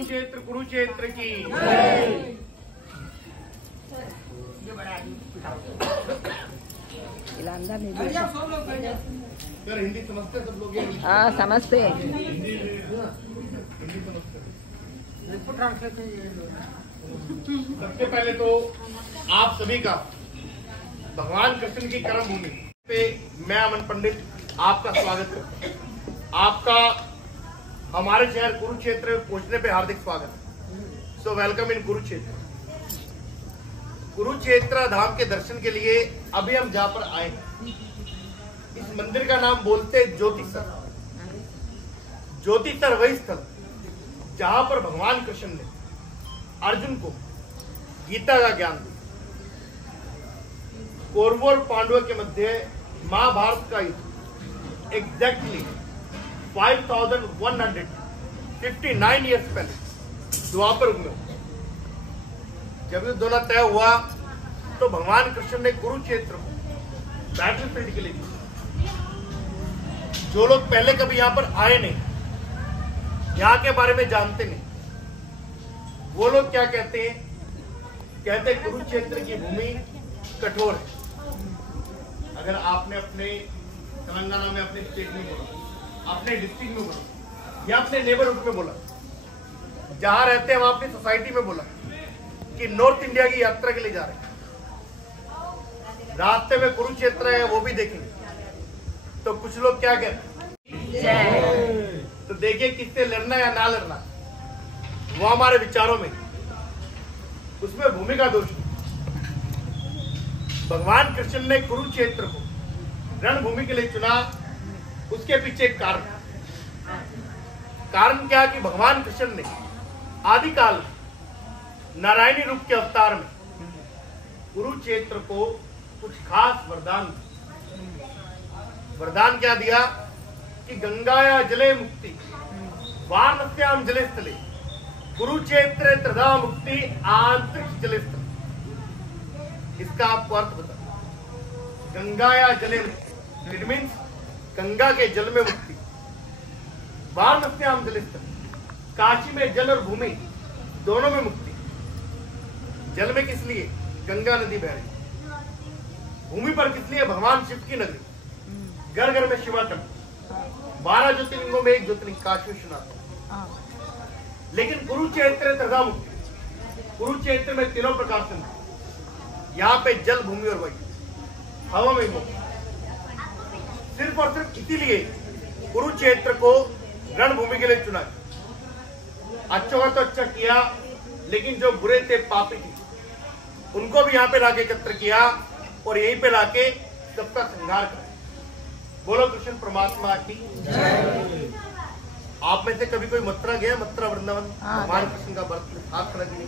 धर्म क्षेत्र कुरुक्षेत्र की सर हिंदी समझते सब लोग? हाँ समझते हैं। हिंदी समझते। सबसे पहले तो आप सभी का भगवान कृष्ण की कर्म भूमि पे मैं अमन पंडित आपका स्वागत करता हूँ। आपका हमारे शहर कुरुक्षेत्र पहुंचने पे हार्दिक स्वागत। So welcome in Kurukshetra. Kurukshetra धाम के दर्शन के लिए अभी हम जहाँ पर आए हैं, इस मंदिर का नाम बोलते ज्योतिसर। ज्योतिसर वही स्थल जहां पर भगवान कृष्ण ने अर्जुन को गीता का ज्ञान दिया। कौरवों और पांडवों के मध्य महाभारत का युद्ध एग्जैक्टली 5159 ईयर्स पहले द्वापर युग में जब युद्ध होना तय हुआ तो भगवान कृष्ण ने कुरुक्षेत्र को बैटलफील्ड के लिए दिया। जो लोग पहले कभी यहां पर आए नहीं, यहां के बारे में जानते नहीं, वो लोग क्या कहते हैं? कहते कुरुक्षेत्र की भूमि कठोर है। अगर आपने अपने तेलंगाना में अपने स्टेट में बोला, अपने डिस्ट्रिक्ट में बोला या अपने नेबरहुड में बोला, जहां रहते हैं वहां अपनी सोसाइटी में बोला कि नॉर्थ इंडिया की यात्रा के लिए जा रहे हैं, रास्ते में कुरुक्षेत्र है वो भी देखेंगे, तो कुछ लोग क्या कहते हैं? तो देखिए किससे लड़ना या ना लड़ना वो हमारे विचारों में, उसमें भूमि का दोष। भगवान कृष्ण ने कुरुक्षेत्र को रणभूमि के लिए चुना, उसके पीछे एक कारण क्या कि भगवान कृष्ण ने आदिकाल में नारायणी रूप के अवतार में कुरुक्षेत्र को कुछ खास वरदान क्या दिया कि गंगाया जले मुक्ति वारणस्याम जले स्थले कुरुक्षेत्र त्रिधा मुक्ति आंतरिक जले स्थल। इसका आपको अर्थ बता। गंगाया जले मुक्ति इट मीन्स गंगा के जल में मुक्ति, वारणस्याम जले स्थल काशी में जल और भूमि दोनों में मुक्ति। जल में किस लिए? गंगा नदी बह रही। भूमि पर किस लिए? भगवान शिव की नगरी, घर घर में शिवा टेम्पल, 12 ज्योतिर्लिंगों में एक ज्योतिर्लिंग काशी विश्वनाथ। लेकिन कुरुक्षेत्र त्रिधा मुक्ति, कुरुक्षेत्र में तीनों प्रकार से मुक्ति। यहाँ पे जल, भूमि और वायु, हवा में मुक्ति। सिर्फ और सिर्फ इसीलिए कुरुक्षेत्र को रणभूमि के लिए चुना। अच्छा हुआ तो अच्छा किया, लेकिन जो बुरे थे, पापी थे, उनको भी यहाँ पे लाके एकत्र किया और यहीं पे लाके सबका संहार कर। बोलो कृष्ण परमात्मा की जय। आप में से कभी कोई मथुरा गया? मथुरा वृंदावन भगवान कृष्ण का बर्थ हाथ खड़ा नहीं।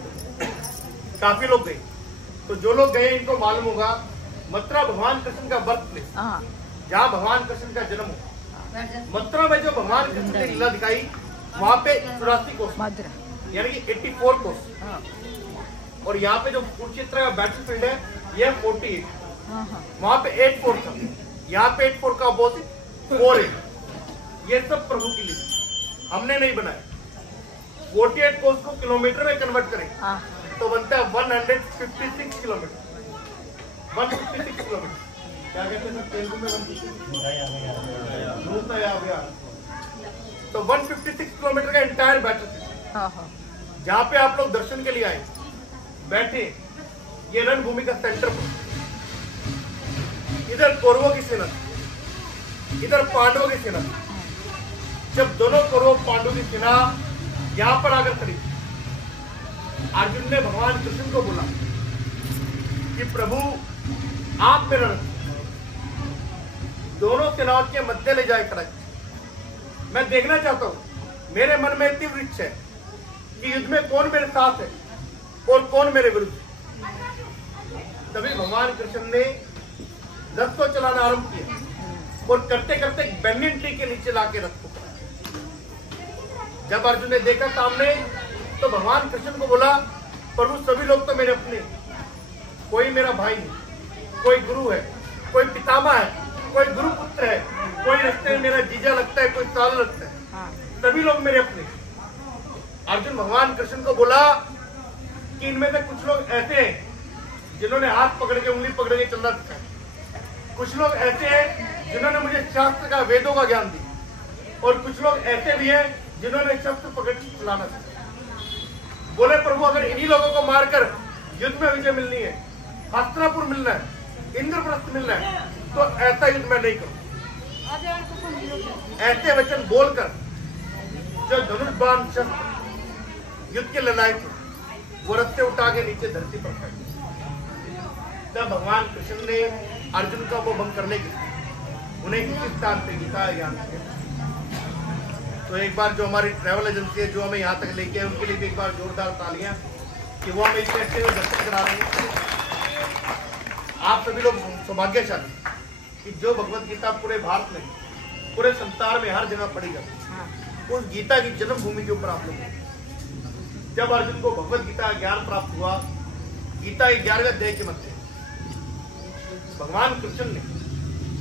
काफी लोग गए, तो जो लोग गए इनको मालूम होगा मथुरा भगवान कृष्ण का बर्थ प्लेस, जहाँ भगवान कृष्ण का जन्म हुआ। मथुरा में जो भगवान कृष्ण ने लीला दिखाई, वहाँ पे 84 कोस यानी कि 84 कोस, और यहाँ पे जो कुरुक्षेत्र का बैटलफील्ड है यह 48। वहाँ पे 8 फोर्ट था, यहाँ पे 8 फोर्ट का अपोजिट 4 है। ये सब प्रभु की लीला, हमने नहीं बनाया। 48 कोस को किलोमीटर में कन्वर्ट करें तो बनता है 156 किलोमीटर। 156 किलोमीटर क्या कहते हैं तेलुगु में? 156। तो 156 किलोमीटर का एंटायर बैटलफील्ड, जहाँ पे आप लोग दर्शन के लिए आए, बैठे ये रणभूमि का सेंटर पर। इधर कौरवों की सेना, इधर पांडवों की सेना। जब दोनों कौरव पांडवों की सेना यहां पर आकर खड़ी, अर्जुन ने भगवान कृष्ण को बोला कि प्रभु आप मेरा रथ दोनों सेनाओं के मध्य ले जाए खड़ा। मैं देखना चाहता हूं, मेरे मन में तीव्र इच्छा है कि युद्ध में कौन मेरे साथ है और कौन मेरे विरुद्ध। तभी भगवान कृष्ण ने रथ को चलाना आरंभ किया और करते करते बैनियन ट्री के नीचे लाके रथ को। जब अर्जुन ने देखा सामने, तो भगवान कृष्ण को बोला प्रभु सभी लोग तो मेरे अपने, कोई मेरा भाई नहीं, कोई गुरु है, कोई पितामह है, कोई गुरु पुत्र है, कोई रिश्ते में मेरा जीजा लगता है, कोई साला लगता है, सभी लोग मेरे अपने। अर्जुन भगवान कृष्ण को बोला कि इनमें से कुछ लोग ऐसे हैं जिन्होंने हाथ पकड़ के उंगली पकड़ के चलना सिखाया, कुछ लोग ऐसे हैं जिन्होंने मुझे शास्त्र का वेदों का ज्ञान दिया, और कुछ लोग ऐसे भी हैं जिन्होंने शस्त्र पकड़ के चलाना सिखाया। बोले प्रभु अगर इन्हीं लोगों को मारकर युद्ध में विजय मिलनी है, हस्तिनापुर मिलना है, इंद्रप्रस्थ मिलना है, तो ऐसा युद्ध मैं नहीं करूं। ऐसे वचन बोलकर जो धनुष बाण शस्त्र युद्ध के लड़ाई थे वो रस्ते उठा के नीचे धरती पर फेंक दिए। तब भगवान कृष्ण ने अर्जुन का वो भंग करने के लिए उन्हें किस स्थान पे गीता ज्ञान किया। तो एक बार जो हमारी ट्रैवल एजेंसी है जो हमें यहाँ तक लेके आए उनके लिए भी एक बार जोरदार तालियां कि वो हमें इतने अच्छे दर्शन करा रहे हैं। आप सभी लोग सौभाग्यशाली कि जो भगवत गीता पूरे भारत में, पूरे संसार में हर जगह पढ़ी जाती, उस गीता की जन्मभूमि के ऊपर आप लोग, जब अर्जुन को भगवत गीता का ज्ञान प्राप्त हुआ, गीता 11वें अध्याय के मध्य भगवान कृष्ण ने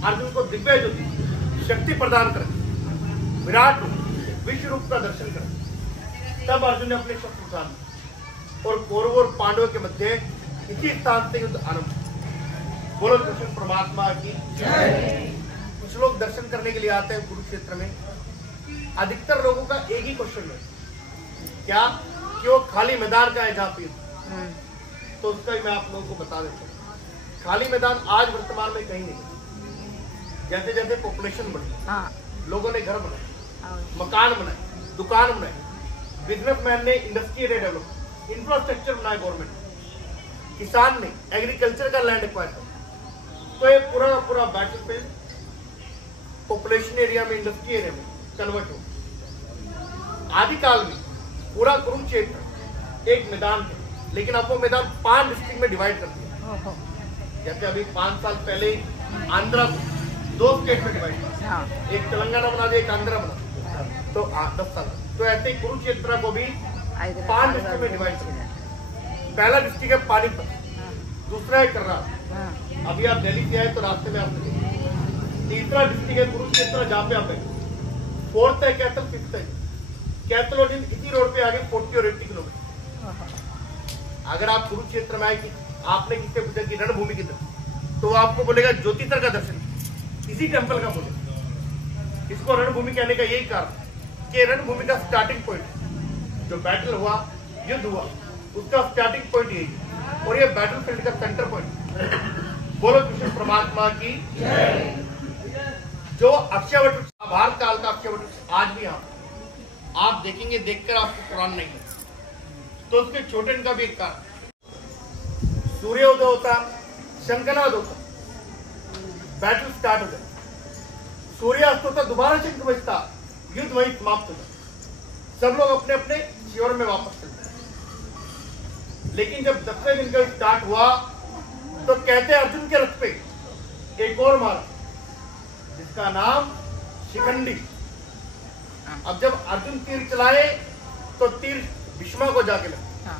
अर्जुन को दिव्य ज्योति शक्ति प्रदान कर विराट रूप विश्व रूप का दर्शन कर तब अर्जुन ने अपने शस्त्र उठा लिए और कौरव और पांडवों के मध्य इसी स्थान से युद्ध आरंभ। बोलो कृष्ण परमात्मा की। कुछ लोग दर्शन करने के लिए आते हैं कुरुक्षेत्र में, अधिकतर लोगों का एक ही क्वेश्चन है, क्या कि वो खाली मैदान का है जहाँ पे, तो उसका ही मैं आप लोगों को बता देता हूँ। खाली मैदान आज वर्तमान में कहीं नहीं। जैसे जैसे पॉपुलेशन बढ़ी, लोगों ने घर बनाए, मकान बनाए, दुकान बनाए, बिजनेसमैन ने इंडस्ट्री डेवलप, इंफ्रास्ट्रक्चर बनाया, गवर्नमेंट, किसान ने एग्रीकल्चर का लैंड एक्वायर किया, तो ये पूरा का पूरा बैटलफील्ड पॉपुलेशन एरिया में, इंडस्ट्री एरिया में कन्वर्ट हो। आदिकाल में पूरा कुरुक्षेत्र एक मैदान था, लेकिन अब वो मैदान 5 डिस्ट्रिक्ट में डिवाइड कर दिया। जैसे अभी 5 साल पहले आंध्रा को 2 स्टेट में डिवाइड किया, एक तेलंगाना बना दिया, एक आंध्रा बना, तो 10 साल। तो ऐसे ही कुरुक्षेत्र को भी 5 डिस्ट्रिक्ट में डिवाइड कर दिया। पहला डिस्ट्रिक्ट है पानीपत, दूसरा है कर्नाल, अभी आप दिल्ली से आए तो रास्ते में आप मिलेंगे। तीसरा डिस्ट्रिक्ट है कुरुक्षेत्र, जहाँ पे आप है। फोर्थ है कैथल, फिफ्थ है कैथल, और इसी रोड पे आगे 40 और 80 किलोमीटर। अगर आप कुरुक्षेत्र में आए कि आपने किससे पूछा कि रणभूमि की तरफ, तो आपको बोलेगा ज्योतितर का दर्शन, इसी टेम्पल का बोलेगा। इसको रणभूमि कहने का यही कारण कि रणभूमि का स्टार्टिंग पॉइंट, जो बैटल हुआ, युद्ध हुआ, उसका स्टार्टिंग पॉइंट यही, और ये बैटलफील्ड का सेंटर पॉइंट। बोलो कृष्ण परमात्मा की। जो अक्षयवट, भारत काल का अक्षयवट आज भी यहाँ आप देखेंगे, देखकर आपको पुराण नहीं है, तो उसके छोटे का भी एक कारण, सूर्योदय होता, शंखनाद होता, बैटल स्टार्ट हो जाए, सूर्यास्त होता, दोबारा शंख बजता, युद्ध वही समाप्त हो जाए, सब लोग अपने अपने शिविर में वापस चलते हैं। लेकिन जब 10वें दिन का स्टार्ट हुआ तो कहते अर्जुन के रथ पे एक और मारा जिसका नाम शिखंडी। अब जब अर्जुन तीर चलाए तो तीर भीष्मा को जाके लगा।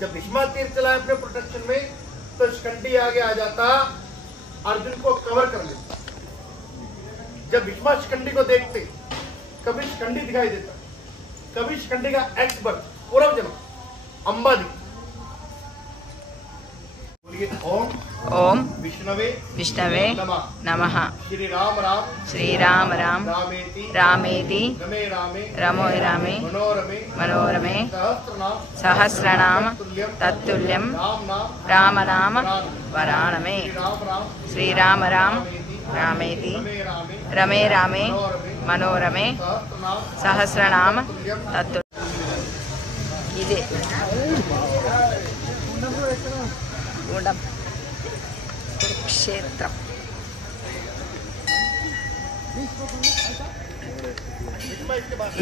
जब भीष्मा तीर चलाए अपने प्रोटेक्शन में तो शिखंडी आगे आ जाता, अर्जुन को कवर कर लेता। जब भीष्मा शिखंडी को देखते, कभी शिखंडी दिखाई देता, कभी शिखंडी का एक्स बर्थ पूर्व जन्म अंबा दिखता। ओम ओम विष्णवे विष्णवे नमः। श्री राम राम श्री राम राम रामेति रामेति रमे रामे रमो रामे मनोरमे मनोरमे सहस्रनाम सहस्रनाम तत्तुल्यं राम नाम वरानमे। राम राम श्री राम राम रामेति रमे रामे मनोरमे सहस्रनाम तत्तुल्यं। इदे गुंडम కురుక్షేత్రం.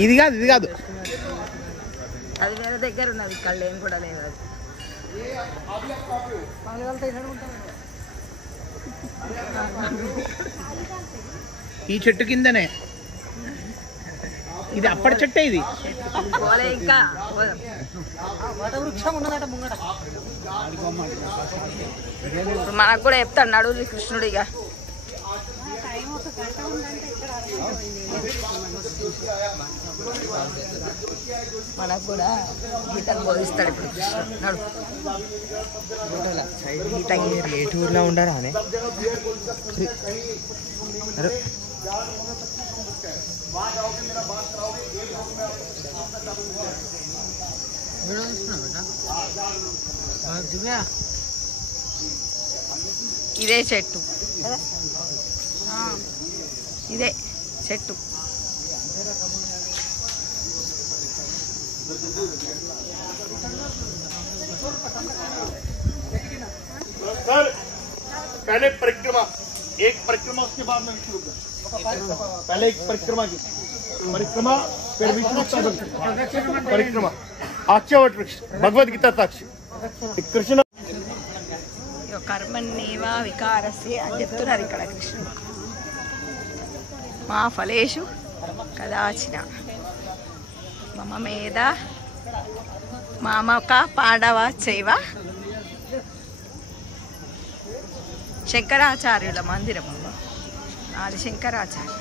ఇది కాదు ఇది కాదు, అది వేరే దగ్గర ఉన్నది, ఇక్కడ ఏం కూడా లేదు. ఈ చెట్టు కిందనే, ఇది అప్పటి చెట్టే, ఇది పోలే ఇంకా వృక్షం ఉన్నదట ముంగట. మనకు కూడా చెప్తాడు నడువులి కృష్ణుడిగా. మనకు కూడా గీతను బోధిస్తాడు ఇప్పుడు కృష్ణుడు. నడు గీత రేటు ఊర్లో ఉండరా అనే ఇదే చెట్టు ఇదే చెట్టు. सर पहले परिक्रमा, एक परिक्रमा उसके बाद में विष्णु गुप्ता। पहले एक परिक्रमा की परिक्रमा, फिर विष्णु परिक्रमा, आच्यवट वृक्ष, भगवद गीता साक्षी, कृष्ण కర్మణ్యేవా వికారస్య అని చెప్తున్నారు ఇక్కడ కృష్ణుడు. మా ఫలేషు కదాచిన మమ మీద మామక పాండవ చైవ. శంకరాచార్యుల మందిరము, అది శంకరాచార్యులు.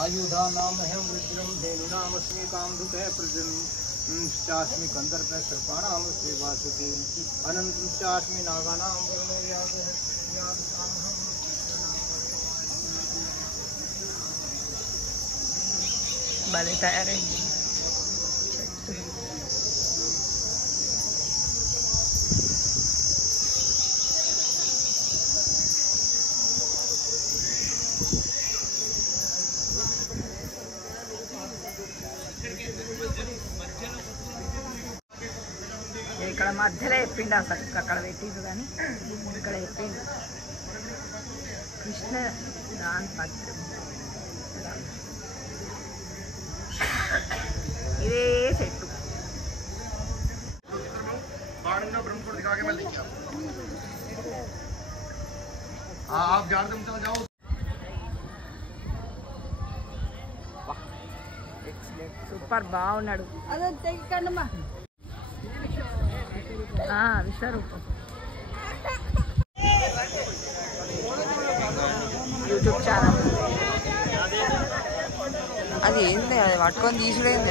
आयुधा नाम है रुद्रम धेनु नाम अस्मि कामधुक है प्रजन चास्मि कंदर्प है सर्पाणाम से वासुदेव अनंतम चास्मि नागानाम वरुणे याद है याद భలే తయారైంది. ఇక్కడ మధ్యలో చెప్పిండు, అసలు అక్కడ పెట్టిండు కానీ ఇక్కడ చెప్పిండు కృష్ణ దాని పద్యం. ఇదే చెట్టు. ब्रह्मपुर दिखा के मैं लेके आप जानते चला जाओ. సూపర్ బాగున్నాడు. విశ్వరూపం యూట్యూబ్ ఛానల్. అది ఏంది అది పట్టుకొని తీసుడేంది